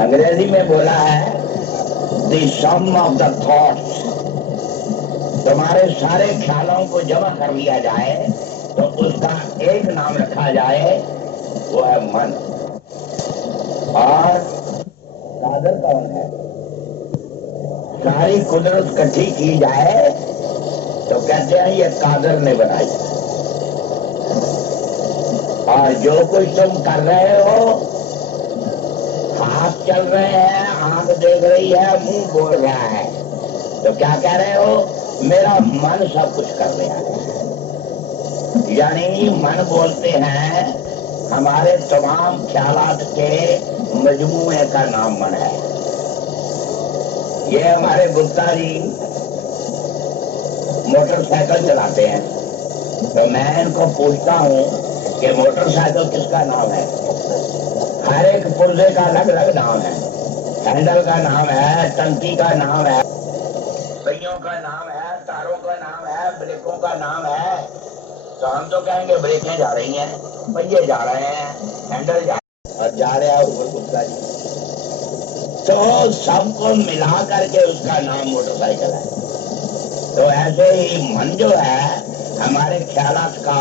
अंग्रेजी में बोला है the sum of the thoughts. तुम्हारे सारे ख्यालों को जमा कर लिया जाए तो उसका एक नाम रखा जाए, वो है मन। और कादर कौन है? सारी कुदरत इकट्ठी की जाए तो कहते हैं ये कादर ने बनाई। और जो कुछ तुम कर रहे हो, हाथ चल रहे हैं, आंख देख रही है, मुंह बोल रहा है, तो क्या कह रहे हो? मेरा मन सब कुछ कर रहा है। यानी मन बोलते हैं हमारे तमाम ख्यालात के मजमूए का नाम मन है। ये हमारे गुप्ता जी मोटरसाइकिल चलाते हैं, तो मैं इनको पूछता हूँ कि मोटरसाइकिल किसका नाम है? हर एक पुर्जे का अलग अलग नाम है। हैंडल का नाम है, टंकी का नाम है, पहियों का नाम है, तारों का नाम है, ब्रेकों का नाम है। तो हम तो कहेंगे ब्रेकें जा रही हैं, पहिए जा रहे हैं, हैंडल जा रहे हैं, और जा रहे हैं ऊपर गुप्ता जी। तो सबको मिला करके उसका नाम मोटरसाइकिल है। तो ऐसे ही मन जो है हमारे ख्यालात का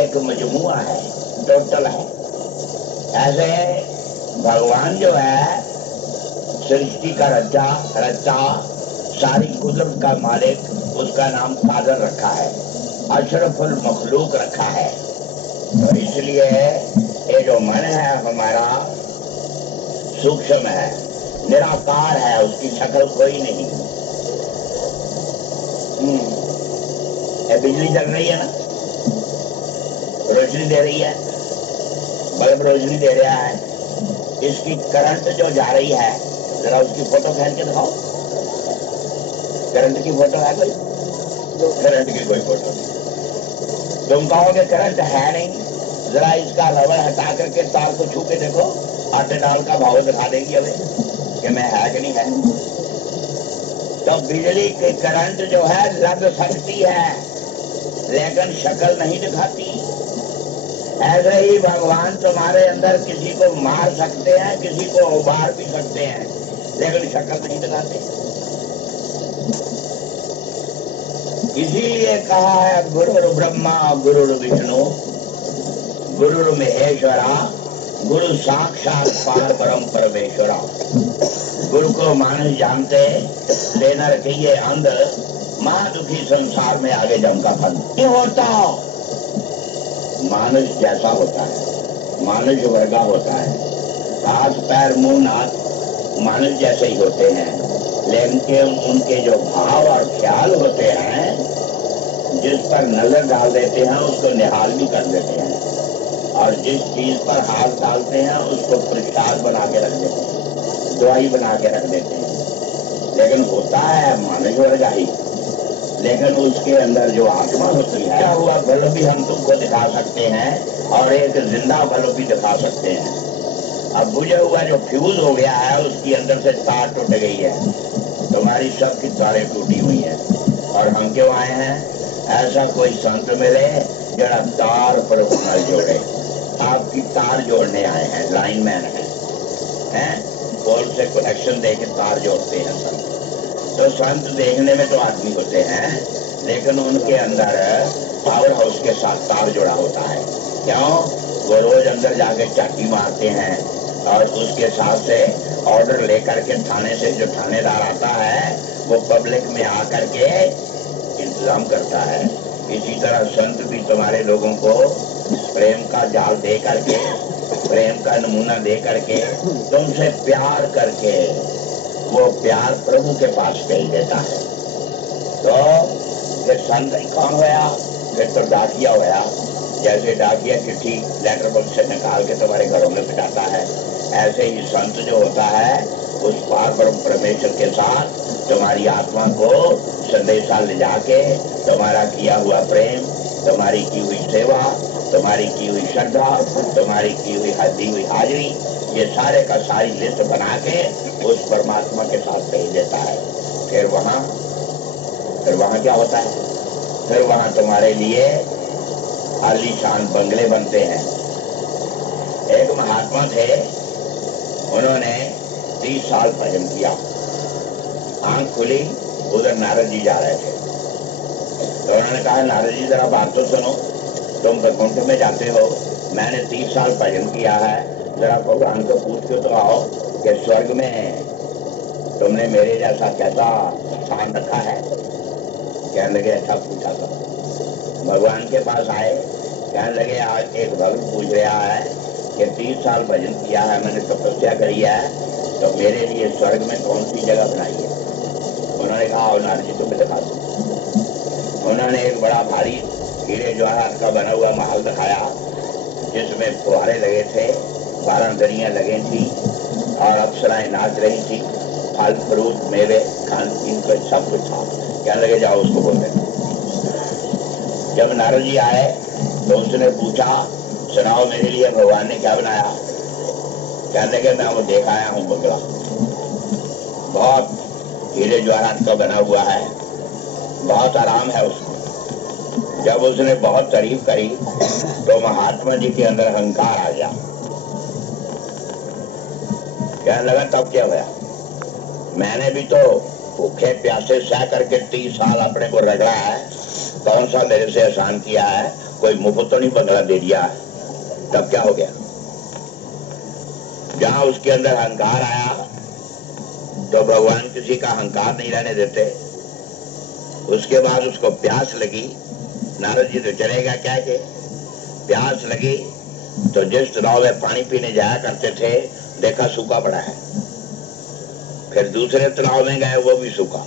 एक मजमुआ है, टोटल है। ऐसे भगवान जो है सृष्टि का रचा सारी कुदरत का मालिक, उसका नाम कादर रखा है, अशरफुल मखलूक रखा है। तो इसलिए ये जो मन है हमारा सूक्ष्म है, निराकार है, उसकी शक्ल कोई नहीं। ये बिजली चल रही है ना, रोशनी दे रही है, बल्ब रोशनी दे रहा है, इसकी करंट जो जा रही है, जरा उसकी फोटो खींच के दिखाओ। करंट की फोटो है कोई? करंट की कोई फोटो नहीं। तुम कहोगे करंट है नहीं, जरा इसका रबड़ हटा करके तार को छू के देखो, आटे दाल का भाव दिखा देगी हमें कि मैं है कि नहीं है। तो बिजली की करंट जो है लग सकती है लेकिन शक्ल नहीं दिखाती। ऐसे ही भगवान तुम्हारे अंदर किसी को मार सकते हैं, किसी को उबार भी सकते हैं, लेकिन शक्ल नहीं दिखाते। इसीलिए कहा है गुरुर ब्रह्मा गुरुर विष्णु गुरुर महेश्वरा गुरु साक्षात पार परम परमेश्वरा। गुरु को मानस जानते लेना रखिए अंध, महादुखी संसार में आगे जम का फल नहीं होता। मानुष जैसा होता है, मानुष वर्गा होता है, हाथ पैर मुंह नाक मानुष जैसे ही होते हैं, लेकिन उनके जो भाव और ख्याल होते हैं, जिस पर नजर डाल देते हैं उसको निहाल भी कर देते हैं, और जिस चीज पर हाथ डालते हैं उसको प्रसाद बना के रख देते हैं, दवाई बना के रख देते हैं। लेकिन होता है मानुष वर्गा ही, लेकिन उसके अंदर जो आत्मा होती है, क्या हुआ बल्ब भी हम तुमको दिखा सकते हैं और एक जिंदा बल्ब भी दिखा सकते हैं। अब बुझा हुआ जो फ्यूज हो गया है उसकी अंदर से तार टूट गई है, तुम्हारी सबकी तारें टूटी हुई हैं, और हम क्यों आए हैं? ऐसा कोई संत मिले जरा तार पर न जोड़े, आपकी तार जोड़ने आए हैं, लाइनमैन हैं, पोल से कनेक्शन देके तार जोड़ते हैं संत। तो संत देखने में तो आदमी होते हैं, लेकिन उनके अंदर पावर हाउस के साथ तार जुड़ा होता है। क्यों? वो रोज अंदर जाके चाटी मारते हैं और उसके साथ से ऑर्डर लेकर के थाने से जो थानेदार आता है वो पब्लिक में आकर के इंतजाम करता है। इसी तरह संत भी तुम्हारे लोगों को प्रेम का जाल दे करके, प्रेम का नमूना दे करके, तुमसे प्यार करके वो प्यार प्रभु के पास भेज देता है। तो फिर संत कौन होया? फिर तो डाकिया होया। जैसे डाकिया चिट्ठी लेटर बॉक्स से निकाल के तुम्हारे घरों में पिटाता है, ऐसे ही संत जो होता है उस पार ब्रह्म परमेश्वर के साथ तुम्हारी आत्मा को संदेशा ले जाके तुम्हारा किया हुआ प्रेम, तुम्हारी की हुई सेवा, तुम्हारी की हुई श्रद्धा, तुम्हारी की हुई दी हुई हाजिरी, ये सारे का सारी लिस्ट बना के उस परमात्मा के साथ भेज देता है। फिर वहां क्या होता है? फिर वहां तुम्हारे लिए आलीशान बंगले बनते हैं। एक महात्मा थे, उन्होंने 30 साल भजन किया। आंख खुली, उधर नारद जी जा रहे थे। तो उन्होंने कहा, नारद जी जरा बात तो सुनो, तुम वैकुंठ में जाते हो, मैंने 30 साल भजन किया है, जरा भगवान को पूछ के तो आओ कि स्वर्ग में तुमने मेरे जैसा कैसा स्थान रखा है। कहने लगे, अच्छा पूछा तो। भगवान के पास आए, कहने लगे, आज एक भक्त पूछ रहा है कि 30 साल भजन किया है, मैंने तपस्या करी है, तो मेरे लिए स्वर्ग में कौन सी जगह बनाई है। उन्होंने कहा, नारद जी तुम्हें दिखा दो। उन्होंने एक बड़ा भारी हीरे जवाहरात का बना हुआ महल दिखाया, जिसमें फुहारे लगे थे, 12 दरियां लगी थी और अप्सराएं नाच रही थी, फल फ्रूट मेवे खान पीन का सब कुछ था। कहने लगे, जाओ उसको बोलते। जब नारद जी आए तो उसने पूछा, सुनाओ मेरे लिए भगवान ने क्या बनाया। कहने लगे, मैं वो देख आया हूँ बंगला, बहुत हीरे जवाहरात का बना हुआ है, बहुत आराम है उसमें। जब उसने बहुत तारीफ करी तो महात्मा जी के अंदर अहंकार आ गया। कहने लगा, तब क्या हुआ, मैंने भी तो भूखे प्यासे सह करके 30 साल अपने को रगड़ा है, कौन सा मेरे से एहसान किया है, कोई मुफ्त तो नहीं बंगला दे दिया है, तब क्या हो गया। जहां उसके अंदर अहंकार आया तो भगवान किसी का अहंकार नहीं रहने देते। उसके बाद उसको प्यास लगी, नारद जी तो चलेगा क्या के, प्यास लगी तो जिस तालाब में पानी पीने जाया करते थे, देखा सूखा पड़ा है। फिर दूसरे तालाब में गए, वो भी सूखा।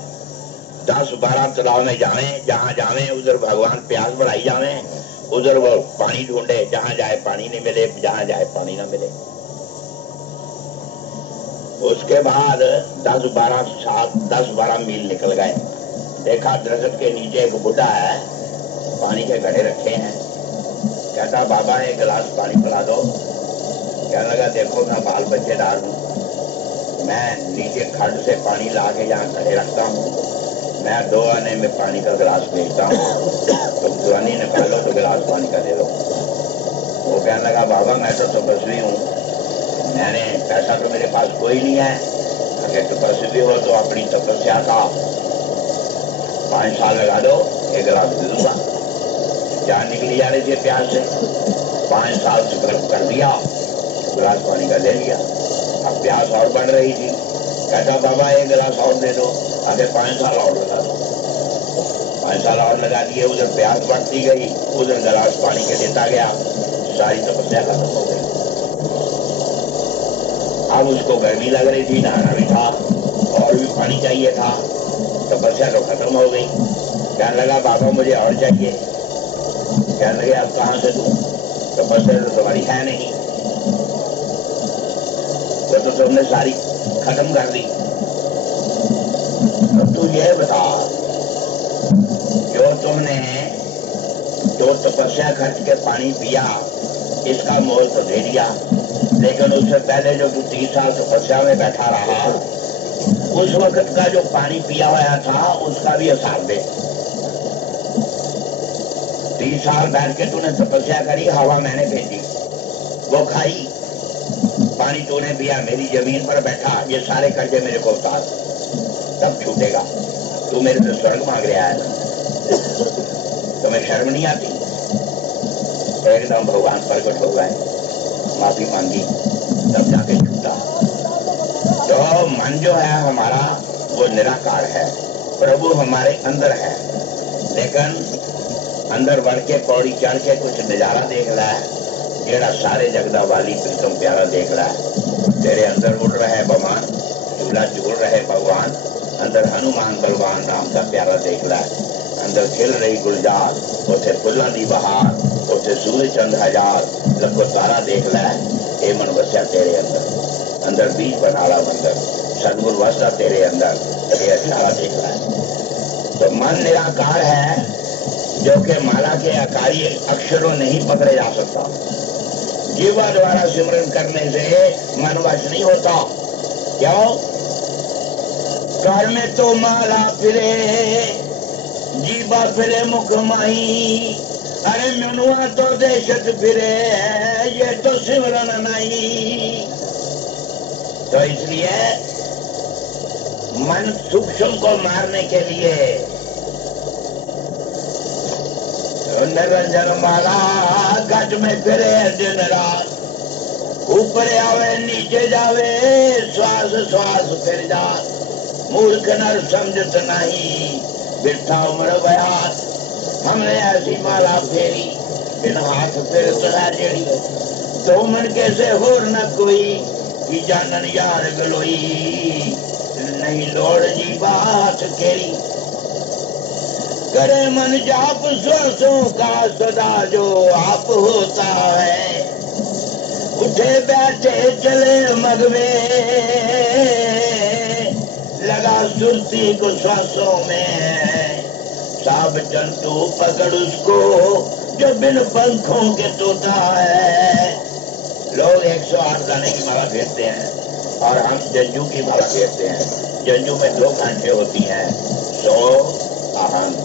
10-12 तालाब में जावे, जहां जावे उधर भगवान प्यास बढ़ाई जावे, उधर वो पानी ढूंढे, जहां जाए पानी नहीं मिले, जहां जाए पानी ना मिले। उसके बाद 10-12 मील निकल गए, देखा दरख्त के नीचे एक बुढ़ा है, पानी के घड़े रखे हैं। कहता, बाबा एक गिलास पानी पिला दो। कहने लगा, देखो मैं बाल बच्चेदार हूँ, मैं नीचे खड्ड से पानी ला के यहाँ घड़े रखता हूँ, मैं 2 आने में पानी का गिलास बेचता हूँ, तो पुरानी निकालो तो गिलास पानी का दे दो। वो कहने लगा, बाबा मैं तो तपस्वी हूँ, मैंने पैसा तो मेरे पास कोई नहीं है, अगर तपस्वी हो तो अपनी तपस्या का 5 साल लगा दो, एक गिलास दे दूंगा। जान निकली जा रही थी प्यास से, 5 साल से गर्म कर दिया, गिलास पानी का ले लिया। अब प्यास और बढ़ रही थी, कहता, बाबा एक गिलास और दे दो, आगे 5 साल और लगा दो। 5 साल और लगा दिए, उधर प्यास बढ़ती गई, उधर गिलास पानी के देता गया, सारी तपस्या खत्म हो गई। अब उसको गर्मी लग रही थी, नहाना भी था और भी पानी चाहिए था, तपस्या तो खत्म हो गई। कहने लगा, बाबा मुझे और चाहिए। कहने लगे, अब कहाँ से दूं, तपस्या तो तुम्हारी है नहीं, वो तो तुमने सारी खत्म कर दी। तो तू ये बता, जो तुमने जो तपस्या खर्च के पानी पिया, इसका मोल तो दे दिया, लेकिन उससे पहले जो तू 30 साल तपस्या में बैठा रहा, उस वक्त का जो पानी पिया हुआ था उसका भी हिसाब दे। 30 साल बैठ के तूने तपस्या करी, हवा मैंने भेजी, वो खाई, पानी तूने पिया, मेरी जमीन पर बैठा, ये सारे कर्जे मेरे को उतार, तब छूटेगा। तू मेरे से स्वर्ग मांग रहा है ना, तुम्हें शर्म नहीं आती। तो एकदम भगवान प्रकट हो गए, माफी मांगी, तब जाके छूटा। तो मन जो है हमारा वो निराकार है, प्रभु हमारे अंदर है, लेकिन अंदर बढ़ के पौड़ी चढ़ के कुछ नजारा देख रहा है, जेड़ा सारे जगदा वाली प्रीतम प्यारा देख रहा है। तेरे अंदर उड़ रहे बमान, झूला झूल रहे भगवान, अंदर हनुमान बलवान राम का प्यारा देख रहा है। अंदर खिल रही गुलजार, उसे फुल्लां दी बहार, उसे सूरज चंद हजार, लखो तारा देख रहा है। ए मन वस्या तेरे अंदर, अंदर बीज बनाला मंदिर, सदगुर वसता तेरे अंदर, ये अचारा देख रहा है। तो मन निराकार है, जो कि माला के आकारी अक्षरों नहीं पकड़े जा सकता। जीवा द्वारा सिमरन करने से मन वश नहीं होता। क्यों? घर में तो माला फिरे, जीवा फिरे मुख माही, अरे मनुआ तो देशत फिरे, ये तो सिमरन नहीं। तो इसलिए मन सूक्ष्म को मारने के लिए निरंजन माला गज में फिरे दिन रात, ऊपर आवे नीचे जावे, श्वास श्वास फिर जात, मूर्ख नर समझत नहीं, बिरथा उम्र बयात, हमने ऐसी माला फेरी, बिन हाथ फिर तुला जेड़ी, तो मन कैसे होर न कोई, कि जानन यार गलोई, नहीं लोड़ जी बात केरी, करे मन जाप श्वासों का सदा जो आप होता है, उठे बैठे चले मग में, लगा सुरती को श्वासों में, सब जंतु पकड़ उसको जो बिन पंखों के तोता है। लोग 108 दाने की माला फेरते हैं और हम जंजू की माला फेरते हैं। जंजू में 2 कांटे होती हैं, सो अहम,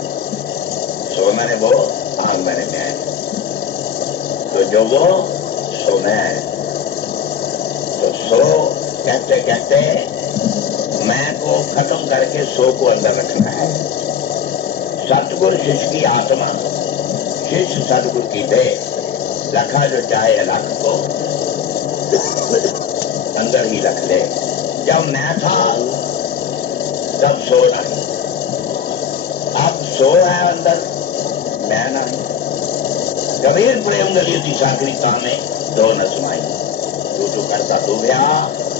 सो मैंने वो, अहम मैंने मैं, तो जो वो सो मैं, तो सो कहते कहते मैं को खत्म करके सो को अंदर रखना है। सतगुरु शिष्य की आत्मा, शिष्य सतगुरु की देह, रखा जो चाहे रख को अंदर ही रख ले। जब मैं था तब सो नहीं, अब सो है अंदर, मैं नहीं। कबीर प्रेम गली साकरी ताने दो न सुनाई, तू करता तू भया,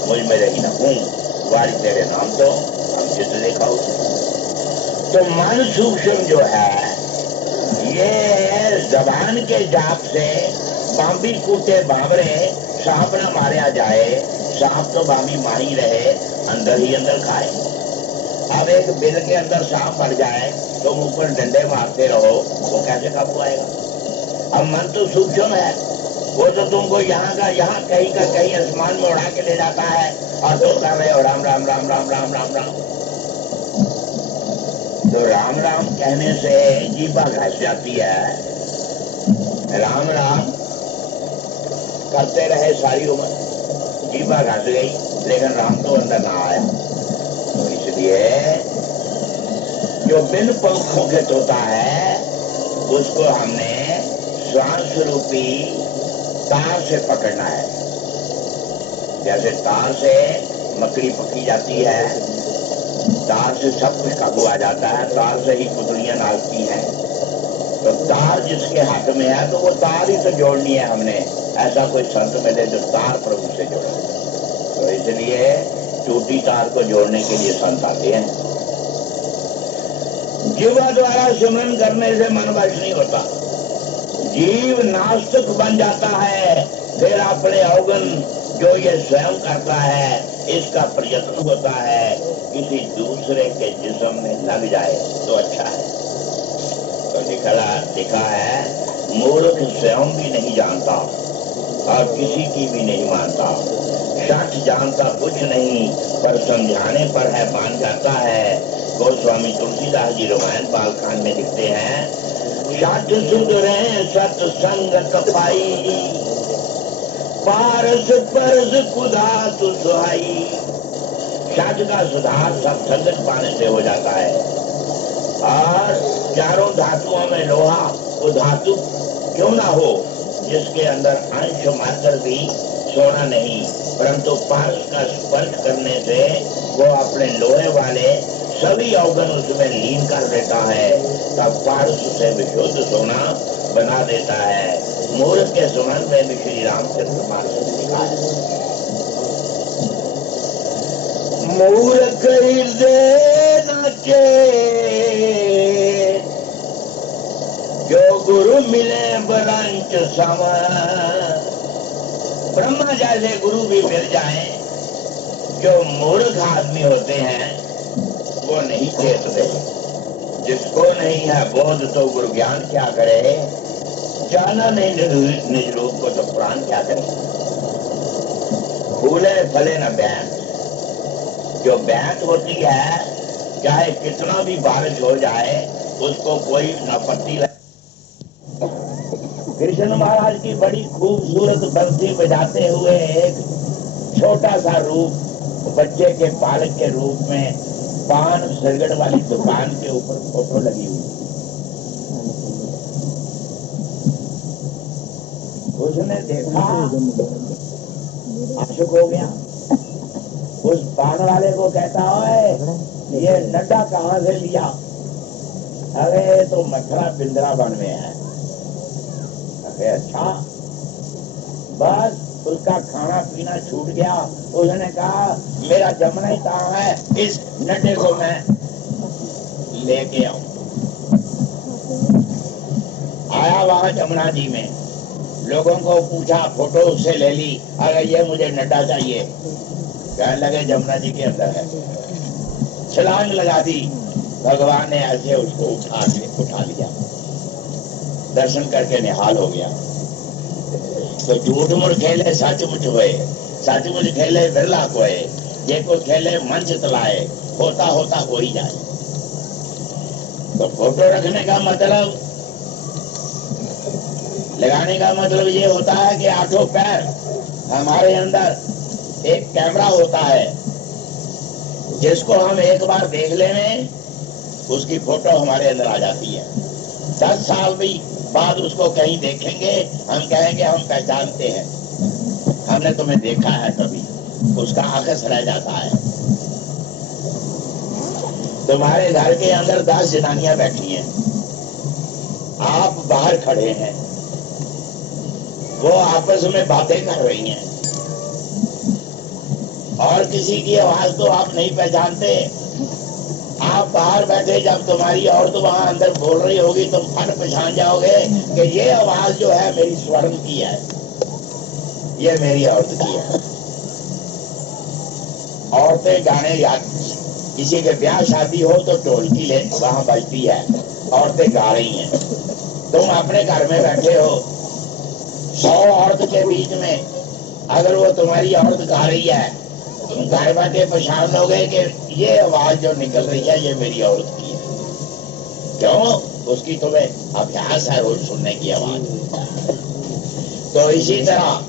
मुझ में रही न हूं, वारी तेरे नाम तो हम चित्र देखा उसे। तो मन सूक्ष्म जो है, ये जबान के जाप से बांबी कूटे बावरे, सांप न मारा जाए, सांप तो बांबी माही रहे, अंदर ही अंदर खाए। अब एक बिल के अंदर सांप पड़ जाए, तुम ऊपर डंडे मारते रहो, वो कैसे काबू आएगा? अब मन तो सूक्ष्म है, वो तो तुमको यहाँ का यहाँ, कहीं का कहीं आसमान में उड़ा के ले जाता है, और तुम कर रहे हो राम राम राम राम राम राम राम। तो राम राम कहने से जीभा घस जाती है, राम राम करते रहे सारी उम्र, जीभा घस गई, लेकिन राम तो अंदर ना आया। तो इसलिए जो बिन पंखों के तोता है, उसको हमने श्वास रूपी तार से पकड़ना है। जैसे तार से मकड़ी पकड़ी जाती है, तार से सब कुछ काबू आ जाता है, तार से ही पुतलियां नाचती हैं। तो तार जिसके हाथ में है, तो वो तार ही तो जोड़नी है हमने। ऐसा कोई संत मिले जो तार प्रभु से जोड़े, तो इसलिए टूटी तार को जोड़ने के लिए संत आते हैं। जीवा द्वारा सिमरन करने से मन वश नहीं होता, जीव नास्तिक बन जाता है। फिर अपने अवगुण जो ये स्वयं करता है, इसका प्रयत्न होता है किसी दूसरे के जिस्म में लग जाए तो अच्छा है। तो लिखा है, मूर्ख स्वयं भी नहीं जानता और किसी की भी नहीं मानता, सच जानता कुछ नहीं, पर समझाने पर है मान जाता है। गोस्वामी तुलसीदास जी रामायण बालकांड में लिखते हैं, सत सुधरे सत्संग पाई, पारस परस कुधा तु सुहाई। सच का सुधार सत्संग पाने से हो जाता है। और चारों धातुओं में लोहा वो धातु क्यों ना हो, जिसके अंदर अंश मात्र भी सोना नहीं, परंतु पारस का स्पर्श करने से वो अपने लोहे वाले सभी अवगुण उसमें लीन कर देता है, तब पारस उसे विशुद्ध सोना बना देता है। मूर्ख के सुमन में भी श्री रामचंद्र मार्ग लिखा है, मूर्ख हृदय नाचे जो गुरु मिले बरंच सम। ब्रह्मा जैसे गुरु भी मिल जाए, जो मूर्ख आदमी होते हैं वो नहीं चेतते। जिसको नहीं है बोध तो गुरु ज्ञान क्या करे, जाना नहीं निज रूप को तो प्राण क्या करे। फूले फले न बैठ, जो बैठ होती है चाहे कितना भी बारिश हो जाए उसको कोई आपत्ति नहीं। कृष्ण महाराज की बड़ी खूबसूरत बंसी बजाते हुए एक छोटा सा रूप बच्चे के बालक के रूप में पान सिगरेट वाली दुकान के ऊपर फोटो लगी हुई। उसने देखा, आशुक हो गया। उस पान वाले को कहता है ये नड्डा कहाँ से लिया? अरे तो मथुरा वृंदावन में है। अरे अच्छा। बस उसका खाना पीना छूट गया। उसने कहा मेरा जमना ही कहाँ है, इस नड्डे को मैं लेके आऊं। आया वहां जमुना जी में, लोगों को पूछा, फोटो उससे ले ली। अरे ये मुझे नड्डा चाहिए। कहने लगे जमुना जी के अंदर है। छलांग लगा दी। भगवान ने ऐसे उसको उठा लिया, दर्शन करके निहाल हो गया। तो झूठ मूठ खेले सचमुच हुए, सचमुच खेले बिरला कोए, ये को खेले मंच तलाए, होता होता हो ही जाए। तो फोटो रखने का मतलब, लगाने का मतलब ये होता है कि आठों पैर हमारे अंदर एक कैमरा होता है, जिसको हम एक बार देख लें उसकी फोटो हमारे अंदर आ जाती है। 10 साल भी बाद उसको कहीं देखेंगे, हम कहेंगे हम पहचानते हैं, हमने तुम्हें देखा है कभी। उसका आकस रह जाता है। तुम्हारे घर के अंदर 10 जनानियां बैठी हैं, आप बाहर खड़े हैं, वो आपस में बातें कर रही हैं, और किसी की आवाज तो आप नहीं पहचानते। आप बाहर बैठे, जब तुम्हारी औरत वहां अंदर बोल रही होगी, तुम फट पहचान जाओगे कि ये आवाज जो है मेरी स्वर्ण की है, ये मेरी औरत की है। औरतें गाने याद, किसी के ब्याह शादी हो तो ढोलकी ले वहां बजती है, औरतें गा रही हैं। तुम अपने घर में बैठे हो, 100 औरत के बीच में अगर वो तुम्हारी औरत गा रही है, तुम घर बैठे पहचान लोगे कि ये आवाज जो निकल रही है ये मेरी औरत की है। क्यों? उसकी तुम्हें अभ्यास है रोज सुनने की आवाज। तो इसी तरह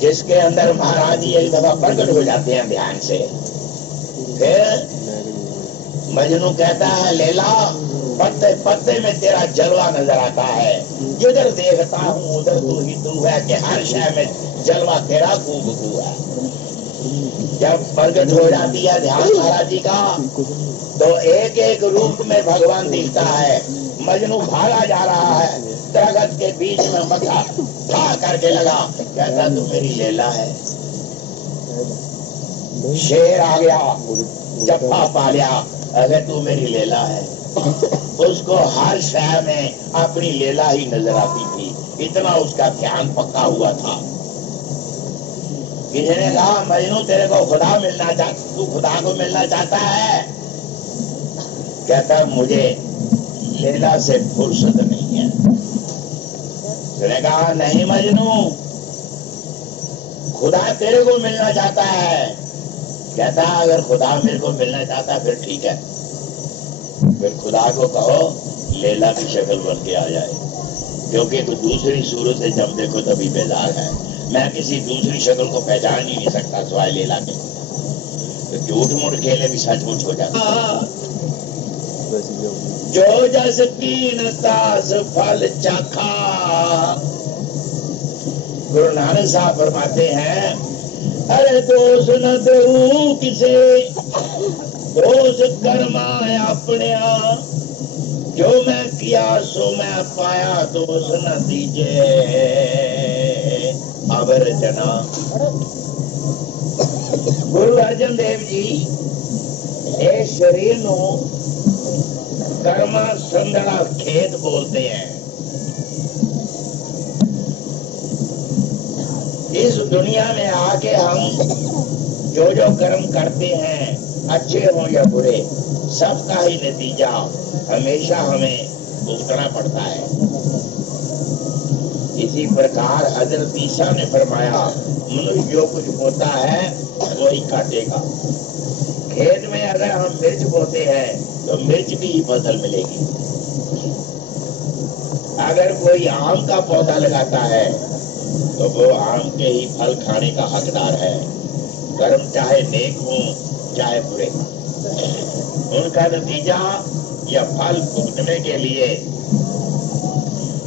जिसके अंदर महाराज जी एक दफा प्रकट हो जाते हैं ध्यान से, फिर मजनू कहता है लैला पत्ते पत्ते में तेरा जलवा नजर आता है, जिधर देखता हूँ उधर तू ही तू है, कि हर शहर में जलवा तेरा गू है। जब प्रकट हो जाती है ध्यान महाराज जी का, तो एक एक रूप में भगवान दिखता है। मजनू भागा जा रहा है, दरगत के बीच में मथा ठा करके लगा, कहता तू मेरी लैला है। शेर आ गया, जप्पा पा लिया, अगर तू मेरी लैला है। उसको हर शहर में अपनी लैला ही नजर आती थी, इतना उसका ध्यान पक्का हुआ था। किसी ने कहा मजनू तेरे को खुदा मिलना चाहता, तू खुदा को मिलना चाहता है? कहता मुझे लैला से फुर्सत नहीं है। उसने कहा नहीं मजनू, खुदा तेरे को मिलना चाहता है। कहता अगर खुदा मेरे को मिलना चाहता फिर ठीक है, फिर खुदा को कहो लैला की शक्ल बन के आ जाए, क्योंकि तो दूसरी सूरत से जब देखो तभी बेजार है। मैं किसी दूसरी शक्ल को पहचान ही नहीं सकता सिवाय लैला के। तो झूठ मूठ खेले भी सचमुच हो जाता। जो जस कीन तास फल चाखा। गुरु नानक साहब फरमाते हैं, अरे दोष न दो किसे, दोष कर्मा अपने, जो मैं किया सो मैं पाया, दोष न दीजे अबर जना। गुरु अर्जन देव जी इस शरीर नो कर्मा संदड़ा खेत बोलते हैं। इस दुनिया में आके हम जो जो कर्म करते हैं, अच्छे हो या बुरे, सबका ही नतीजा हमेशा हमें भुगतना पड़ता है। इसी प्रकार हजरत ईसा ने फरमाया, मनुष्य जो कुछ बोता है वही काटेगा। खेत में अगर हम मिर्च बोते हैं तो मिर्च की ही फसल मिलेगी। अगर कोई आम का पौधा लगाता है तो वो आम के ही फल खाने का हकदार है। कर्म चाहे नेक हो चाहे बुरे, उनका नतीजा या फल भुगतने के लिए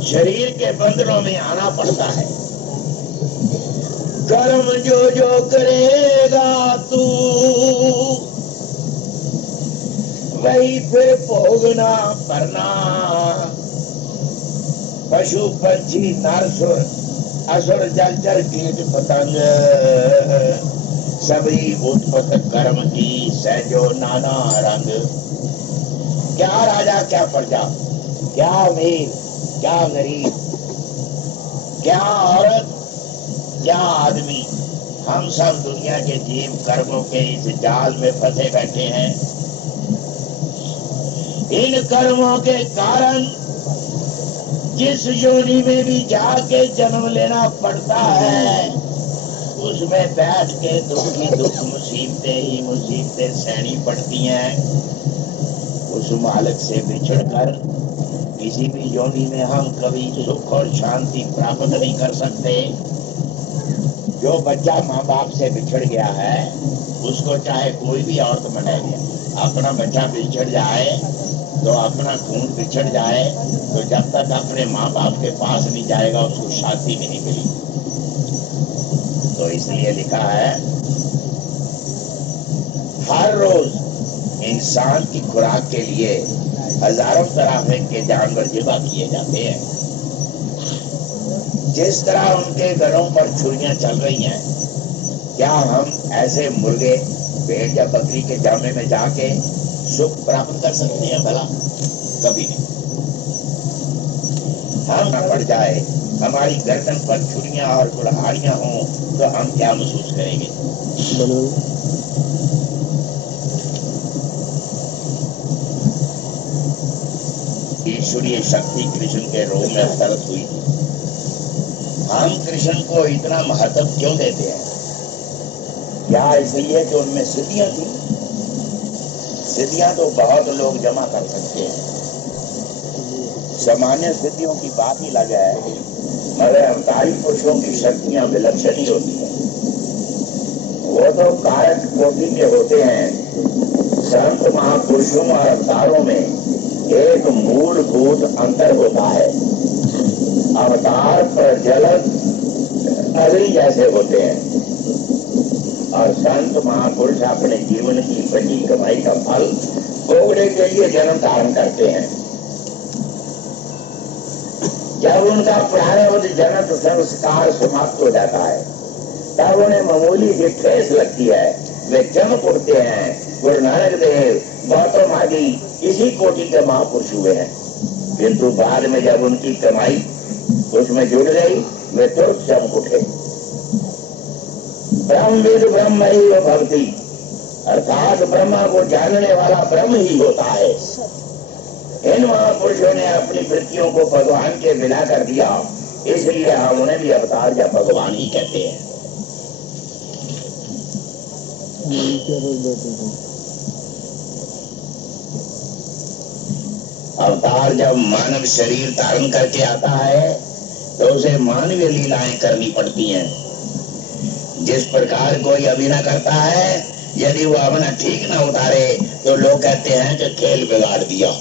शरीर के बंधनों में आना पड़ता है। कर्म जो जो करेगा तू वही फिर भोगना करना। पशु पंछी नरसुर असुर जलचर कीट पतंग सभी उत्पत कर्म की सहजो नाना रंग। क्या राजा क्या प्रजा, क्या अमीर क्या गरीब, क्या औरत क्या आदमी, हम सब दुनिया के जीव कर्मों के इस जाल में फंसे बैठे हैं। इन कर्मों के कारण जिस योनि में भी जाके जन्म लेना पड़ता है, उसमें बैठ के दुख ही दुख मुसीबतें ही मुसीबतें सहनी पड़ती हैं। उस मालिक से बिछड़कर किसी भी योनि में हम कभी सुख और शांति प्राप्त नहीं कर सकते। जो बच्चा माँ बाप से बिछड़ गया है उसको चाहे कोई भी औरत मना गया, अपना बच्चा बिछड़ जाए तो अपना खून बिछड़ जाए तो जब तक अपने माँ बाप के पास नहीं जाएगा उसको शांति नहीं मिली। तो इसलिए लिखा है हर रोज इंसान की खुराक के लिए हजारों तरह के जानवर ज़िबा किए जाते हैं। जिस तरह उनके गलों पर छुरियां चल रही हैं, क्या हम ऐसे मुर्गे भेड़ या बकरी के जामे में जाके सुख प्राप्त कर सकते हैं? भला कभी नहीं। हम न पड़ जाए, हमारी गर्दन पर छुरियां और कुल्हाड़ियां हों तो हम क्या महसूस करेंगे? ईश्वरीय शक्ति कृष्ण के रूप में अवतरित हुई थी। हम कृष्ण को इतना महत्व क्यों देते हैं? क्या इसलिए कि उनमें सिद्धियां थी? सिद्धियां तो बहुत लोग जमा कर सकते हैं, सामान्य सिद्धियों की बात ही अलग है, मगर अवतारी पुरुषों की शक्तियां विलक्षण ही होती हैं। वो तो कारक कोटि के होते हैं। संत महापुरुषों और अवतारों में एक मूलभूत अंतर होता है। अवतार पर जलद अग्नि जैसे होते हैं और संत महापुरुष अपने जीवन की बची कमाई का फल भोगने के लिए जन्म धारण करते हैं। जब उनका प्रारब्ध जन्म संस्कार समाप्त हो जाता है तब उन्हें मामूली सी ठेस लगती है, वे चमक उठते हैं। गुरु नानक देव, गौतम आदि इसी कोटि के महापुरुष हुए हैं, किंतु बाद में जब उनकी कमाई उसमें जुड़ गई वे तुरंत चमक उठे। ब्रह्मविद ब्रह्म ही भक्ति, अर्थात ब्रह्मा को जानने वाला ब्रह्म ही होता है। इन महापुरुषों ने अपनी वृत्तियों को भगवान के विदा कर दिया, इसलिए हम उन्हें भी अवतार या भगवान ही कहते हैं। अवतार जब मानव शरीर धारण करके आता है तो उसे मानवीय लीलाएं करनी पड़ती हैं। जिस प्रकार कोई अभिनय करता है, यदि वो अपना ठीक ना उतारे तो लोग कहते हैं कि खेल बिगाड़ दिया।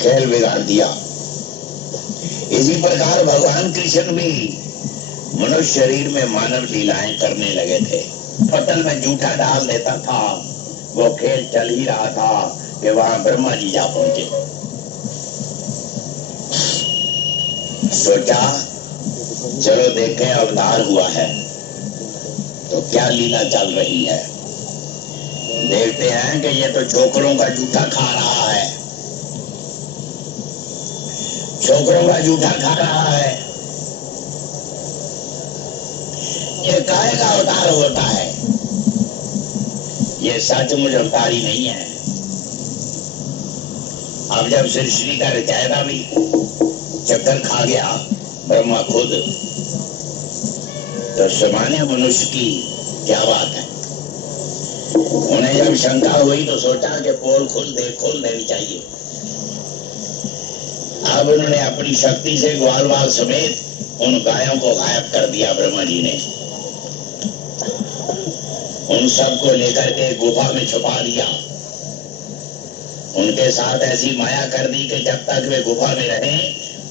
खेल बिगाड़ दिया। इसी प्रकार भगवान कृष्ण भी मनुष्य शरीर में मानव लीलाएं करने लगे थे। पतल में जूठा डाल देता था, वो खेल चल ही रहा था कि वहां ब्रह्मा जी जा पहुंचे। सोचा चलो देखें अवतार हुआ है तो क्या लीला चल रही है। देखते हैं कि ये तो छोकरों का जूठा खा रहा है, छोकरों का जूठा खा रहा है। ये काहे का अवतार होता है? ये सचमुच अवतारी नहीं है। अब जब सृष्टि का रचयिता भी चक्कर खा गया ब्रह्मा खुद, तो सामान्य मनुष्य की क्या बात है। उन्हें जब शंका हुई तो सोचा कि पोल खोल देनी चाहिए। अब उन्होंने अपनी शक्ति से ग्वाल बाल समेत उन गायों को गायब कर दिया ब्रह्मा जी ने। उन सबको लेकर के गुफा में छुपा दिया। उनके साथ ऐसी माया कर दी कि जब तक वे गुफा में रहे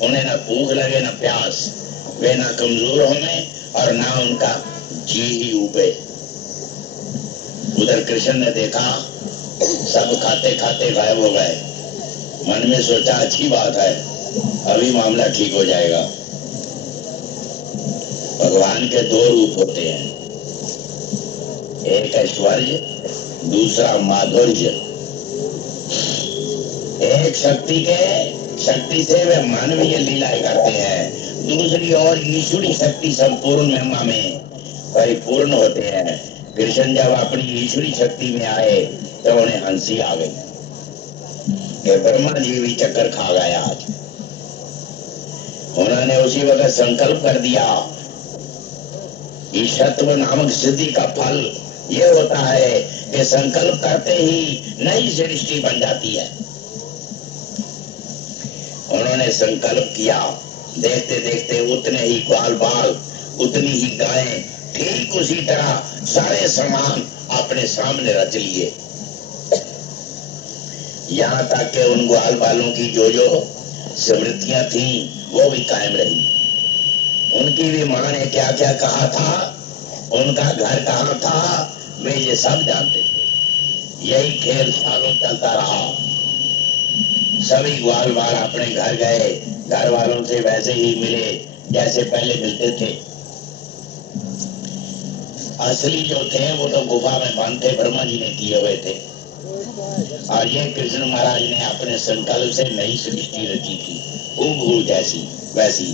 उन्हें न भूख लगे न प्यास, वे न कमजोर होने और ना उनका जी ही उबे। उधर कृष्ण ने देखा सब खाते खाते गायब हो गए। मन में सोचा अच्छी बात है, अभी मामला ठीक हो जाएगा। भगवान के दो रूप होते हैं, एक ऐश्वर्य, दूसरा माधुर्य। एक शक्ति से वे मानवीय लीलाएं करते हैं, दूसरी ओर ईश्वरी शक्ति संपूर्ण महिमा में परिपूर्ण होते हैं। कृष्ण जब अपनी ईश्वरी शक्ति में आए तो उन्हें हंसी आ गई कि ब्रह्मा जी भी चक्कर खा गए आज। उन्होंने उसी वक्त संकल्प कर दिया। ईशत्व नामक सिद्धि का फल ये होता है कि संकल्प करते ही नई सृष्टि बन जाती है। उन्होंने संकल्प किया, देखते देखते उतने ही ग्वाल बाल, उतनी ही गायें ठीक उसी तरह सारे सामान अपने सामने रच लिए। यहाँ तक कि उन ग्वाल बालों की जो जो स्मृतियां थी वो भी कायम रही। उनकी भी मां ने क्या क्या कहा था, उनका घर कहाँ था, वे ये सब जानते थे। यही खेल सालों चलता रहा। सभी ग्वाल बाल अपने घर गए, घर वालों से वैसे ही मिले जैसे पहले मिलते थे। असली जो थे वो तो गुफा में बंद थे, ब्रह्मा जी ने किए हुए थे। और ये कृष्ण महाराज ने अपने संकल्प से नई सृष्टि रची थी, हूबहू जैसी वैसी।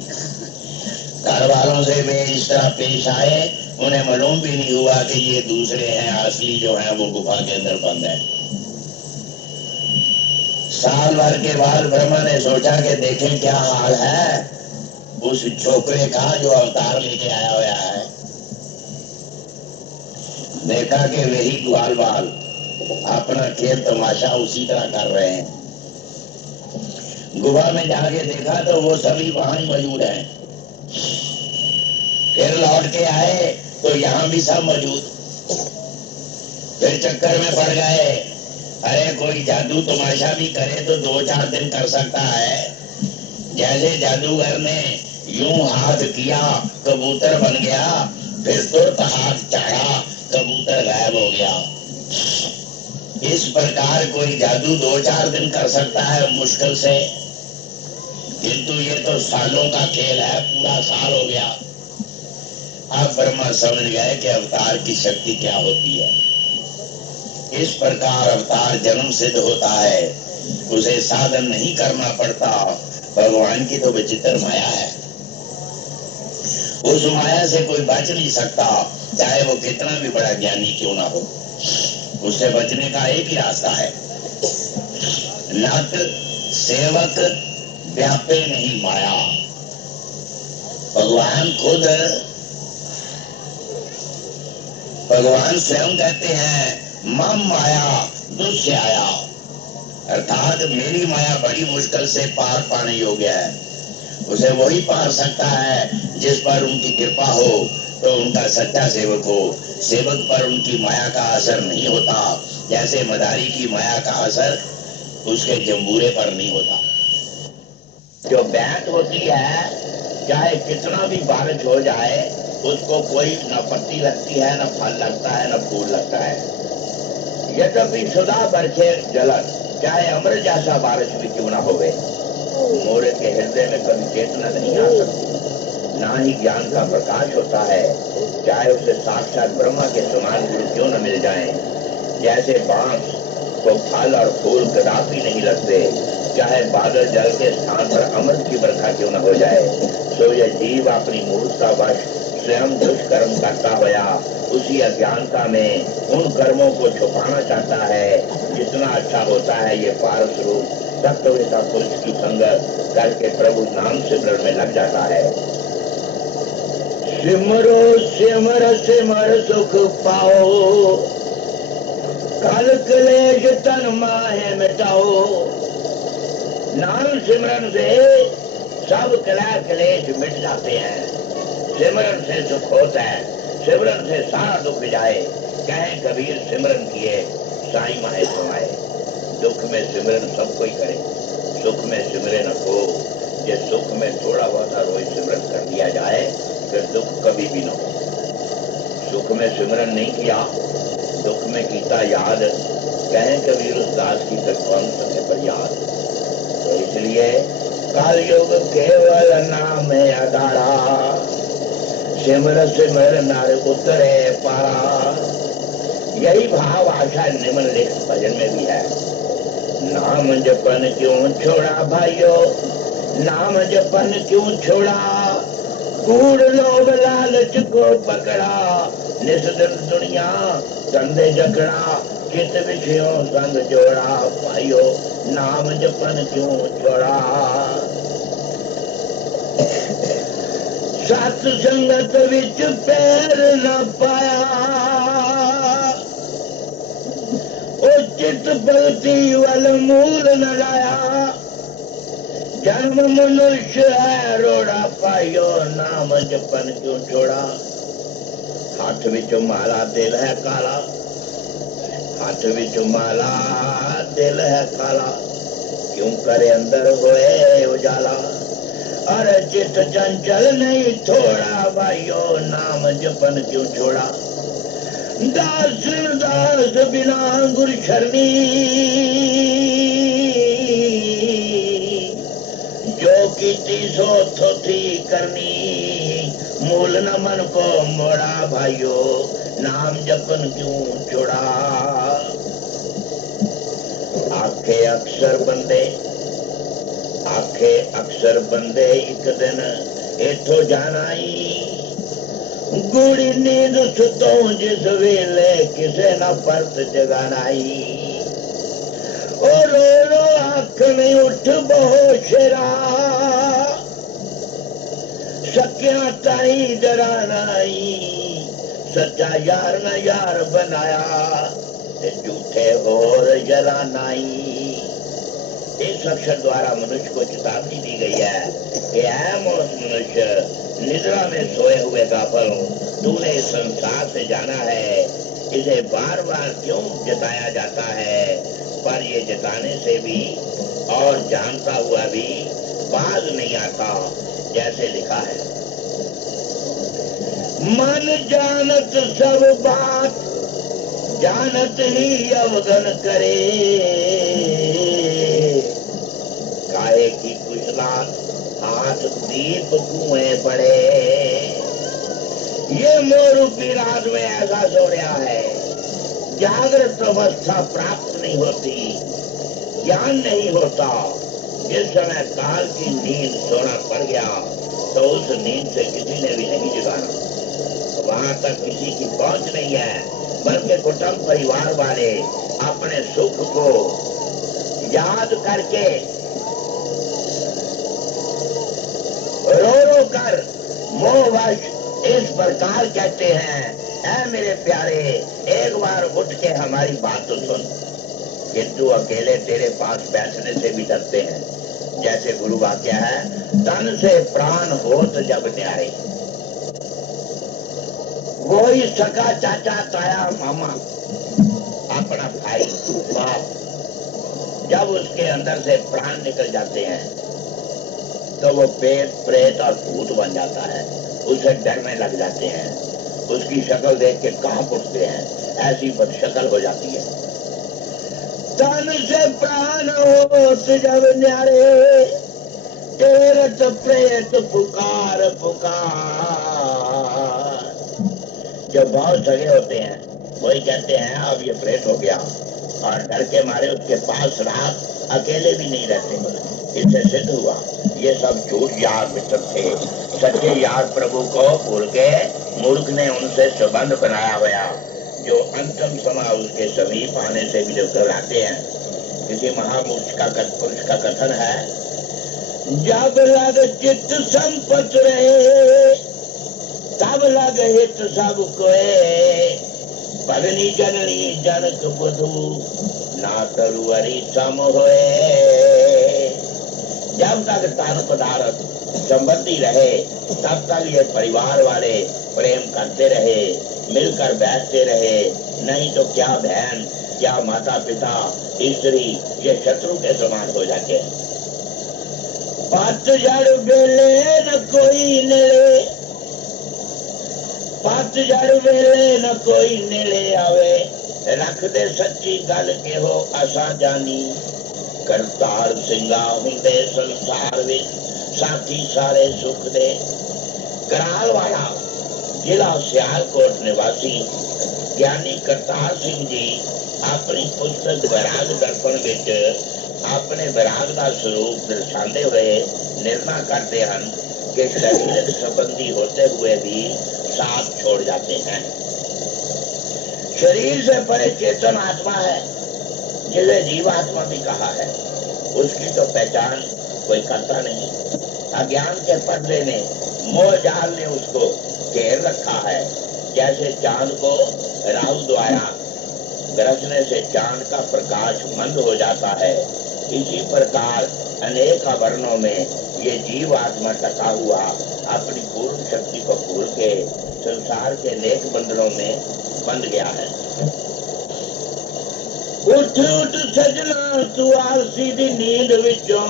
घर वालों से वे इस तरह पेश आए, उन्हें मालूम भी नहीं हुआ कि ये दूसरे हैं, असली जो हैं वो गुफा के अंदर बंद है। साल भर के बाद ब्रह्मा ने सोचा कि देखें क्या हाल है उस छोकरे का जो अवतार लेके आया हुआ है। देखा कि वही ग्वाल बाल अपना खेल तमाशा उसी तरह कर रहे हैं। गुफा में जाके देखा तो वो सभी वहां ही मौजूद हैं। फिर लौट के आए तो यहाँ भी सब मौजूद। फिर चक्कर में पड़ गए, अरे कोई जादू तमाशा भी करे तो 2-4 दिन कर सकता है। जैसे जादूगर ने यूं हाथ किया कबूतर बन गया, फिर तुरंत हाथ चढ़ा कबूतर गायब हो गया। इस प्रकार कोई जादू 2-4 दिन कर सकता है मुश्किल से, किंतु ये तो सालों का खेल है, पूरा साल हो गया। अब ब्रह्मा समझ गए कि अवतार की शक्ति क्या होती है। इस प्रकार अवतार जन्म सिद्ध होता है, उसे साधन नहीं करना पड़ता। भगवान की तो विचित्र माया है, उस माया से कोई बच नहीं सकता, चाहे वो कितना भी बड़ा ज्ञानी क्यों ना हो। उससे बचने का एक ही रास्ता है, नत सेवक व्यापे नहीं माया। भगवान स्वयं कहते हैं मम माया दुष्य आया, अर्थात मेरी माया बड़ी मुश्किल से पार पाने योग्य है। उसे वही पार सकता है जिस पर उनकी कृपा हो, तो उनका सच्चा सेवक हो। सेवक पर उनकी माया का असर नहीं होता, जैसे मदारी की माया का असर उसके जंबूरे पर नहीं होता। जो बैंत होती है, चाहे कितना भी बारिश हो जाए, उसको कोई न पत्ती लगती है, न फल लगता है, न फूल लगता है। यद्यपि सदा बरसे जलन, चाहे अमृत जैसा बारिश भी क्यों न होवे, मोरे के हृदय में कभी चेतना नहीं आ सकती, ना ही ज्ञान का प्रकाश होता है, चाहे उसे साक्षात ब्रह्मा के समान गुरु क्यों न मिल जाए। जैसे बांस को फल और फूल कदापि नहीं लगते, चाहे बादल जल के स्थान पर अमृत की बरखा क्यों न हो जाए, तो यह जीव अपनी मूर्खता वश स्वयं दुष्कर्म करता हुआ उसी अज्ञानता में उन कर्मों को छुपाना चाहता है। जितना अच्छा होता है ये पारस रूप सत्यवेता पुरुष की संगत करके प्रभु नाम सिमरन में लग जाता है। सिमरो सिमर सिमर सुख पाओ, कल क्लेश तन माहे मिटाओ। नाम सिमरन से सब कलह क्लेश मिट जाते हैं। सिमरन से सुख होता है, सिमरन से सारा दुख जाए। कहे कबीर सिमरन किए साईं माहे समाए। दुख में सिमरन सब कोई करे, सुख में सिमरे न को। ये सुख में थोड़ा बहुत रोज सिमरन कर दिया जाए फिर दुख कभी भी न हो। सुख में सिमरन नहीं किया, दुख में कीता याद। कहे कबीर उस दास की कौन समय पर याद। तो इसलिए कालयुग केवल नाम है अधारा, सिमर सिमर नर उतरे पारा। यही भाव आशा निम्न लेख भजन में भी है। नाम जपन क्यों छोड़ा भाइयों, नाम जपन क्यों छोड़ा। कूड़ लोभ लालच को पकड़ा, निस दिन दुनिया धंधे जकड़ा। कित विषयों संग जोड़ा, भाइयों नाम जपन क्यों छोड़ा। सत संगत विच पैर न पाया, उचित भक्ति वल मूल न लाया। जन्म मनुष्य है रोड़ा, पाइयो नाम जपन क्यों छोड़ा। हाथ विच माला दिल है काला, हाथ विच माला दिल है काला। क्यों करे अंदर होए उजाला, अरे चित चंचल नहीं थोड़ा। भाइयों नाम जपन क्यों छोड़ा। दास दास बिना गुरु शरणी, जो कीती सो थोथी करनी। मूल न मन को मोड़ा, भाइयों नाम जपन क्यों छोड़ा। आखे अक्सर बंदे, आखे अक्सर बंदे एक दिन इथों जानाई। गुड़ी नींद सुतो जिस वेले किसे न परत जगानाई। ओ रो रो आँख में उठ बहुशेरा, सकिया ताई डरानाई। सच्चा यार न यार बनाया, ते झूठे होर जलानाई। इस अक्षर द्वारा मनुष्य को चेतावनी दी गई है कि ऐ मनुष्य, निद्रा में सोए हुए गाफल हूँ। तूने इस संसार से जाना है, इसे बार बार क्यों जताया जाता है। पर ये जताने से भी और जानता हुआ भी बाज नहीं आता। जैसे लिखा है, मन जानत सब बात, जानत ही अवगन करे। काहे की कुशलात हाथ दीप कुएं पड़े। ये मोरूपी रात में ऐसा सो रहा है, जागृत अवस्था प्राप्त नहीं होती, ज्ञान नहीं होता। जिस समय काल की नींद सोना पड़ गया तो उस नींद से किसी ने भी नहीं जगाना। वहां तक किसी की पहुंच नहीं है, बल्कि कुटुंब परिवार वाले अपने सुख को याद करके रो रो कर मोहवश इस प्रकार कहते हैं, ऐ मेरे प्यारे एक बार उठ के हमारी बात तो सुन। किंतु अकेले तेरे पास बैठने से भी डरते हैं। जैसे गुरु वाक्य है, तन से प्राण होत जब न्यारे। वही सका चाचा ताया मामा अपना भाई बाप, जब उसके अंदर से प्राण निकल जाते हैं तो वो पेट प्रेत और भूत बन जाता है। उसे डरने लग जाते हैं, उसकी शक्ल देख के कांप उठते हैं, ऐसी बदशक्ल हो जाती है। तन से प्राण होत जब न्यारे, तेरत प्रेत पुकार पुकार। जब बहुत सगे होते हैं वही कहते हैं अब ये प्रेत हो गया, और डर के मारे उसके पास रात अकेले भी नहीं रहते। इससे सिद्ध हुआ ये सब झूठ यार मित्र थे। सच्चे यार प्रभु को भूल के मूर्ख ने उनसे संबंध बनाया हुआ, जो अंतिम समय उसके समीप आने से भी जो घबराते हैं। किसी महापुरुष का कथन है, जब लग चित्त संपत रहे तब लग हित सब कोए। भगनी जननी जनक बुधु ना तरुअरी सम होए। जब तक तन पदार्थ संबंधी रहे तब तक ये परिवार वाले प्रेम करते रहे, मिलकर बैठते रहे, नहीं तो क्या बहन, क्या माता पिता, स्त्री, ये शत्रु के समान हो जाते हैं। पतझड़ वेले न कोई नेड़े, पतझड़ वेले न कोई नेड़े आवे, रख दे सच्ची गल के हो आशा जानी। करतार सिंगा हुंदे संसार विच, साथी सारे सुख दे। कराल वाला जिला सियालकोट निवासी ज्ञानी करतार सिंह जी अपनी पुस्तक वैराग दर्पण विच अपने वैराग का स्वरूप दर्शाते हुए निर्णय करते हैं कि शरीर संबंधी होते हुए भी साथ छोड़ जाते हैं। शरीर से परे चेतन आत्मा है, जिसे जीवात्मा भी कहा है, उसकी तो पहचान कोई करता नहीं। अज्ञान के पर्दे ने, मोह जाल ने उसको घेर रखा है। जैसे चांद को राहु द्वारा गरजने से चांद का प्रकाश मंद हो जाता है, इसी प्रकार अनेक आवरणों में ये जीव आत्मा टका हुआ अपनी पूर्ण शक्ति को भूल के संसार के नेक बंधनों में बंध गया है। उठ उठ सजना तू आलसी दी नींद विचों,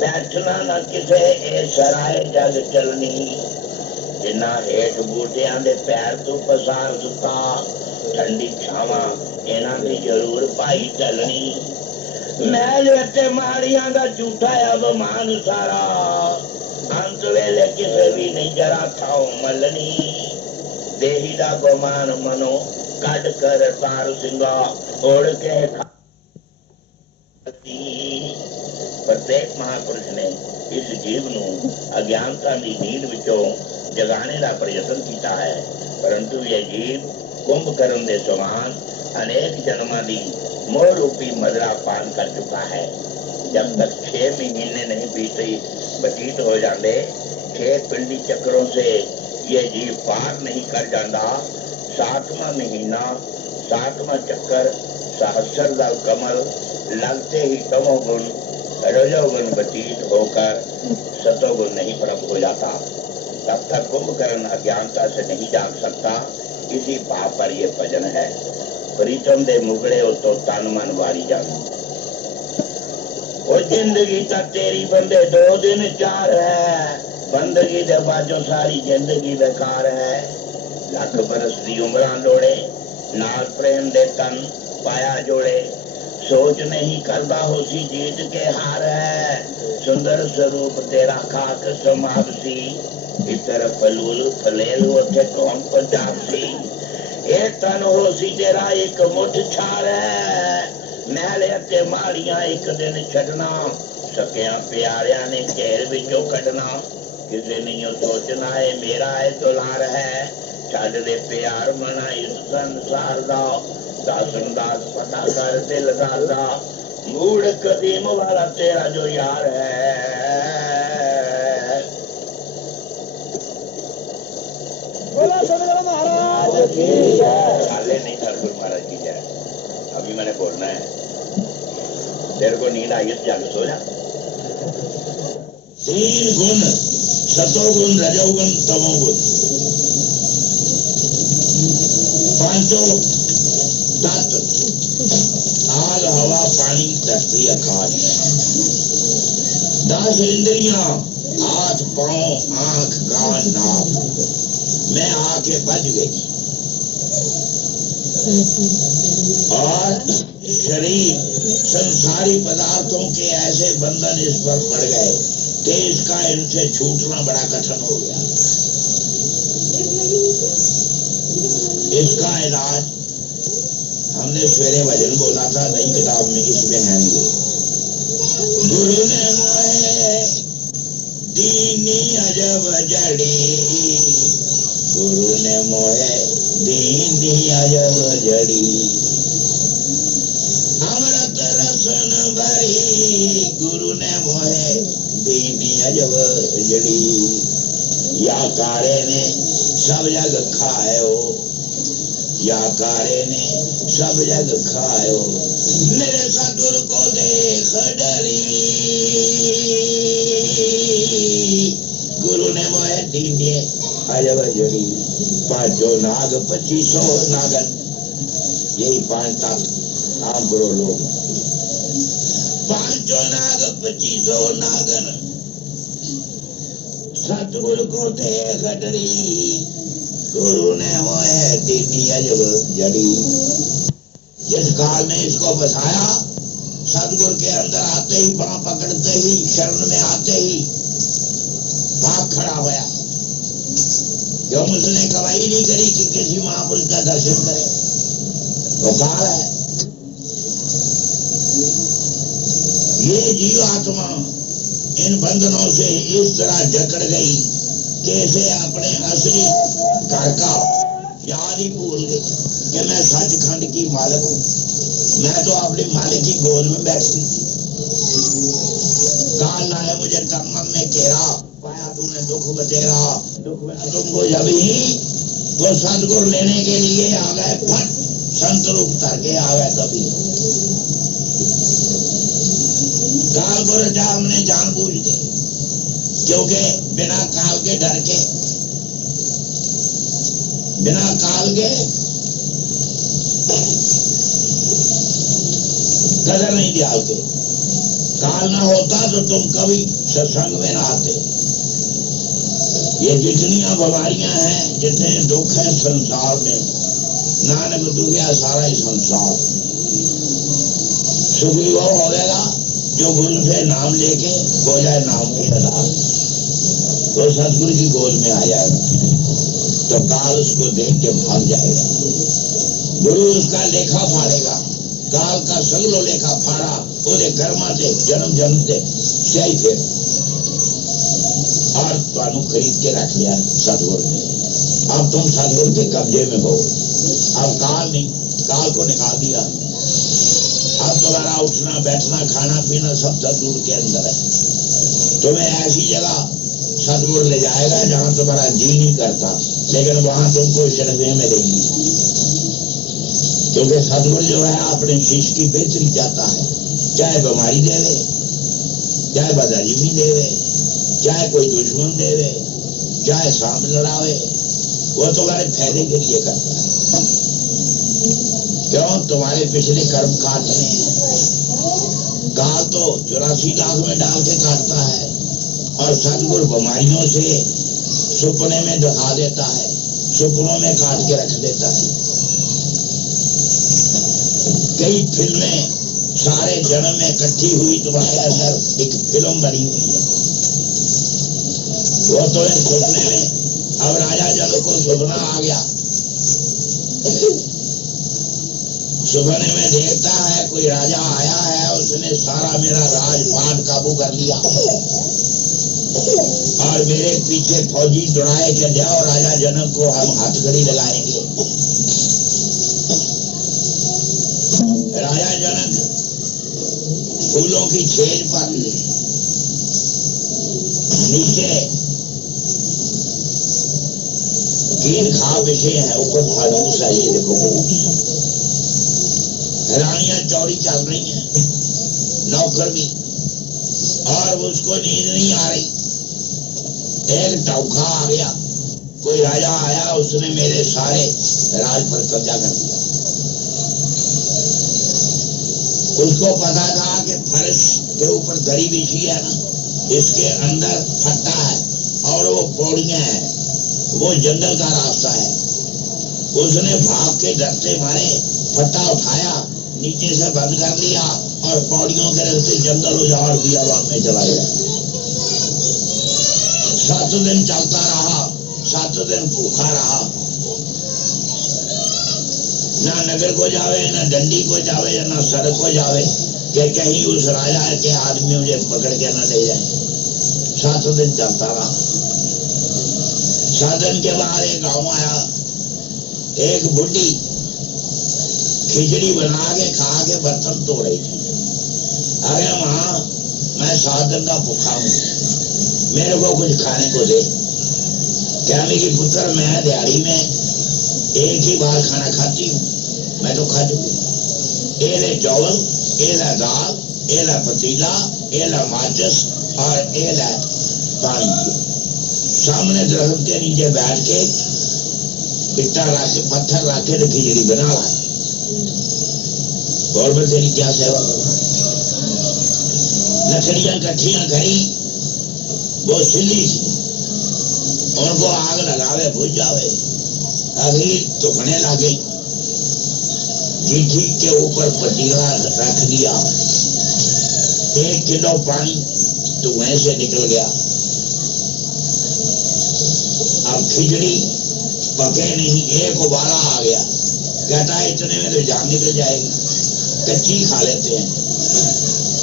बैठना न किसे ए सराय जग चलनी। जिन्ना हेठ बूटियां दे पैर तू पसार सुता, ठंडी छावा इन्हां दी जरूर पाई चलनी। मैल अते माड़ियां दा झूठा अभिमान सारा, अंत वेले किसे भी नहीं जरा थाओ मलनी। देही दा गुमान मनो कट कर तार सिंगा, उड़ के प्रत्येक महापुरुष ने इस जीव नू अज्ञानता की नींद विचों जगाने का प्रयत्न किया है, परंतु यह जीव कुंभकर्ण के समान अनेक जन्मां की मोह रूपी मदरा पान कर चुका है। जब तक 6 महीने नहीं बीते बतीत हो जाते, 6 पिंडी चक्रों से ये जीव पार नहीं कर जाता, 7वां महीना 7वां चक्कर सहस्र दल कमल लगते ही तमोगुण रजोगुण बतीत होकर सतोगुण नहीं प्राप्त हो जाता, तब तक कुंभकर्ण अज्ञानता से नहीं जाग सकता। इसी भाव पर ये भजन है। प्रीतम दे मुगड़े हो तो तन मन वारी जान, वो जिंदगी तो तेरी बंदे 2 दिन 4 है, बंदगी दे बाजो सारी जिंदगी बेकार है। लख बरस दी उम्रां लोड़े, नाल प्रेम दे तन पाया जोड़े, सोच नहीं करता होसी जीत के हार है। सुंदर स्वरूप तेरा खाक समापसी, इतर फलूल फलेल उथे कौन पंजाबसी। ए तन होसी तेरा एक मुठ छार है, महले अते माड़ियां एक दिन छड़ना, सकिया प्यारिया ने घेर विचों कढ़ना। किसे नहीं सोचना है मेरा है दुलार है, छड़ दे प्यार मना इस संसार दा। दासन दास पता कर दिल दादा, मूड कदीम वाला तेरा जो यार है। बोला सदगुरु महाराज की जय। चाले नहीं सदगुरु महाराज की जय। अभी मैंने बोलना है, तेरे को नींद आई तो जाके सो जा। 3 गुण, सतोगुण रजोगुण तमोगुण, 5 तत्व आग हवा पानी धरती आकाश। 10 इंद्रियां, हाथ पांव आंख कान नाक में आके बज गई, और शरीर संसारी पदार्थों के ऐसे बंधन इस पर पड़ गए कि इसका इनसे छूटना बड़ा कठिन हो गया। इसका इलाज हमने सवेरे भजन बोला था, नई किताब में इसमें है। गुरु ने मोहे दीनी अजब जड़ी, गुरु ने मोहे दीनी अजब जड़ी। अमृत रसन भरी, गुरु ने मोहे दीनी अजब जड़ी। या कारे ने सब जग खायो, या कारे ने सब जग खायो, मेरे सतगुरु को देख डरी, गुरु ने मोहे दीने अजब जड़ी, पांचों नाग 2500 नागन, यही 5 तक आप गुरु लोग, पांचों नाग 2500 नागन, सतगुरु को देख डरी, गुरु ने मोहे दीनी अजब जड़ी। जिस काल में इसको बसाया, सतगुरु के अंदर आते ही, पांव पकड़ते ही, शरण में आते ही भाग खड़ा होया, क्यों उसने कवाई नहीं करी कि किसी महापुरुष का दर्शन करे, वो काल है। ये जीव आत्मा इन बंधनों से इस तरह जकड़ गई कि इसे अपने असली घर का याद ही भूल गई कि मैं सचखंड की मालिक हूँ, मैं तो अपने मालिक की गोद में बैठती थी। काल लाए मुझे तमन में घेरा, पाया तूने दुख बतेरा, दुख में तुमको जब ही वो सतगुरु लेने के लिए आ गए, फट संत रूप धर के आ गए तभी। काल को रचा हमने जानबूझ के, क्योंकि बिना काल के डर के, बिना काल के कदर नहीं दिया के। काल ना होता तो तुम कभी सत्संग में ना आते। ये जितनी बीमारियां हैं, जितने दुख हैं संसार में, नानक दुखिया सारा ही संसार। सुखी वो होगा जो गुरु से नाम लेके हो जाए नाम के अदा, तो सतगुरु की गोद में आ जाएगा, तो काल उसको देख के भाग जाएगा। गुरु उसका लेखा फाड़ेगा, काल का सगलो लेखा फाड़ा, ਉਹਦੇ कर्मा से जन्म जन्म से सही फिर, और तुम खरीद के रख लिया सतगुरु ने। अब तुम सतगुरु के कब्जे में हो, अब काल नहीं, काल को निकाल दिया। अब तुम्हारा उठना बैठना खाना पीना सब सतगुरु के अंदर है। तुम्हें ऐसी जगह सतगुरु ले जाएगा जहाँ तुम्हारा जी नहीं करता, लेकिन वहां तुमको शर्मे में देंगी, क्योंकि सतगुरु जो है अपने शिष्य की बेहतरी चाहता है। चाहे बीमारी देवे, चाहे बदहजमी देवे, चाहे कोई दुश्मन देवे, चाहे सांप लड़ावे, वो तुम्हारे फायदे के लिए करता है। क्यों? तुम्हारे पिछले कर्म काटने हैं। काल तो 84 लाख में डाल के काटता है, और सतगुरु बीमारियों से सुपने में दिखा देता है, सुपनों में काट के रख देता है। कई फिल्में सारे जन्म में इकट्ठी हुई, तुम्हारे अंदर एक फिल्म बनी हुई है, वो तो सुपने में। अब राजा जनक को सुपना आ गया, सुपने में देखता है कोई राजा आया है, उसने सारा मेरा राजपाट काबू कर लिया, और मेरे पीछे फौजी दौड़ाए के जाओ राजा जनक को हम हथकड़ी लगाएंगे। राजा जनक फूलों की छेज पर नीचे कीन खा विषय है, ऊपर फालूस है। ये देखो रानियां चौड़ी चल रही हैं, नौकर भी, और उसको नींद नहीं आ रही। एक टौखा आ गया, कोई राजा आया, उसने मेरे सारे राज पर कब्जा कर दिया। उसको पता था कि फर्श के ऊपर दरी बिछी है ना, इसके अंदर फट्टा है और वो पौड़ियां हैं, वो जंगल का रास्ता है। उसने भाग के डरते मारे फट्टा उठाया, नीचे से बंद कर लिया, और पौड़ियों के रास्ते जंगल उजाड़ दिया, वहां में चला गया। 7 दिन चलता रहा, 7 दिन भूखा रहा, ना नगर को जावे, ना डंडी को जावे, ना सड़क को जावे, कि कहीं उस राजा के आदमी मुझे पकड़ के ना ले जाए। 7 दिन चलता रहा। 7 दिन के बाद एक गांव आया, एक बुढ़ी खिचड़ी बना के खा के बर्तन धो रही थी। अरे माँ, मैं 7 दिन का भूखा हूँ, मेरे को कुछ खाने को दे। क्या मेरी पुत्र, मैं दिहाड़ी में एक ही बार खाना खाती हूँ मैं तो खा चुकी। ए ले चावल, ए ले दाल, ए ले पतीला, ए ले माचिस और ए ले पानी। सामने दरख्त के नीचे बैठ के पिट्टा लाके पत्थर लाके खिचड़ी बना लाए और मैं तेरी क्या सेवा करूं। लकड़ियां इकट्ठियां करी, वो सिली थी, उनको आग लगावे बुझ जावे, अभी दुखने लगे। घी के ऊपर पतीला रख दिया, 1 किलो पानी धुएं से निकल गया। अब खिचड़ी पके नहीं, एक उबाला आ गया, कहता है इतने में तो जान निकल जाएगी, कच्ची खा लेते हैं।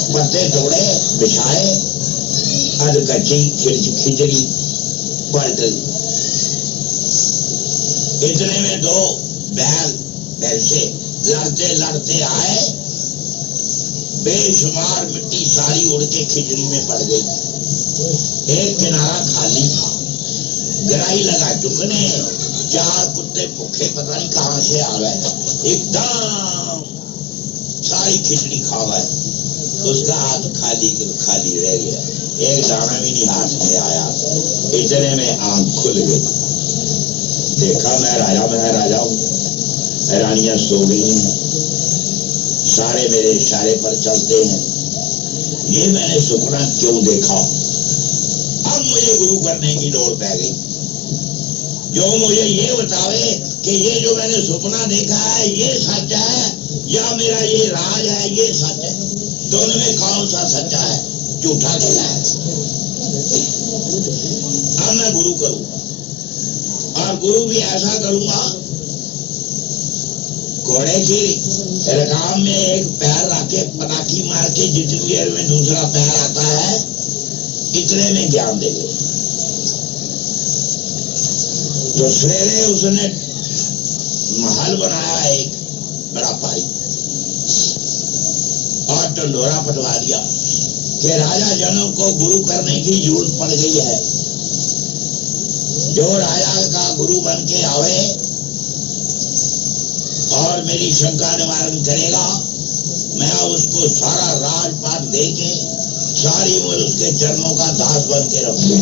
पत्ते तोड़े, बिछाए, अध कच्ची खिचड़ी पलट गई। इतने में 2 बैल भैंसे लड़ते लड़ते आए, बेशुमार मिट्टी सारी उड़ के खिचड़ी में पड़ गई। एक किनारा खाली था, गिराई लगा चुकने, 4 कुत्ते भूखे पता नहीं कहां से आ गए, एकदम सारी खिचड़ी खा गए। उसका हाथ खाली रह गया, एक दाना भी नहीं हाथ में आया। इतने में आंख खुल गई, देखा मैं राजा हूं, रानियां सो गई हैं, सारे मेरे इशारे पर चलते हैं। ये मैंने सुपना क्यों देखा? अब मुझे गुरु करने की लोड़ पै गई, जो मुझे ये बतावे कि ये जो मैंने सुपना देखा है ये सच है या मेरा ये राज है ये सच है। दोनों में कौन सा सच्चा है, झूठा खेला है? अब मैं गुरु करूं, और गुरु भी ऐसा करूंगा, घोड़े की रकाम में एक पैर रख के पटाखी मार के जितनी देर में दूसरा पैर आता है इतने में ज्ञान दे दे। तो सवेरे उसने महल बनाया एक बड़ा भाई, और टंडोरा पटवा दिया कि राजा जनों को गुरु करने की जरूरत पड़ गई है। जो राजा का गुरु बन के आवे और मेरी शंका निवारण करेगा, मैं उसको सारा राजपाट देके सारी उम्र उसके चरणों का दास बन के रखूं।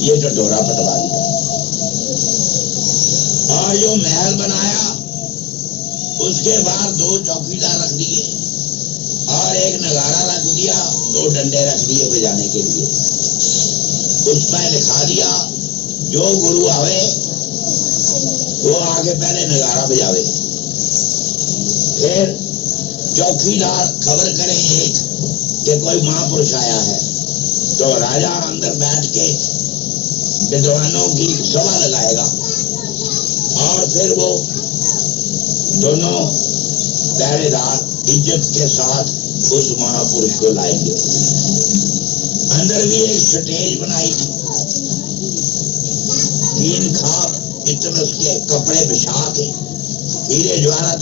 ये टंडोरा पटवा दिया, और जो महल बनाया उसके बाद 2 चौकीदार रख दिए और एक नगारा रख दिया, 2 डंडे रख दिए बजाने के लिए। उस पर लिखा दिया जो गुरु आवे वो आगे पहले नगारा बजावे, फिर चौकीदार खबर करे एक कि कोई महापुरुष आया है, तो राजा अंदर बैठ के विद्वानों की सभा लगाएगा और फिर वो दोनों पहरेदार इज्जत के साथ उस महापुरुष को लाएंगे। अंदर भी एक स्टेज बनाई थी, 3 खाप इतने उसके कपड़े बिछा के, हीरे ज्वारत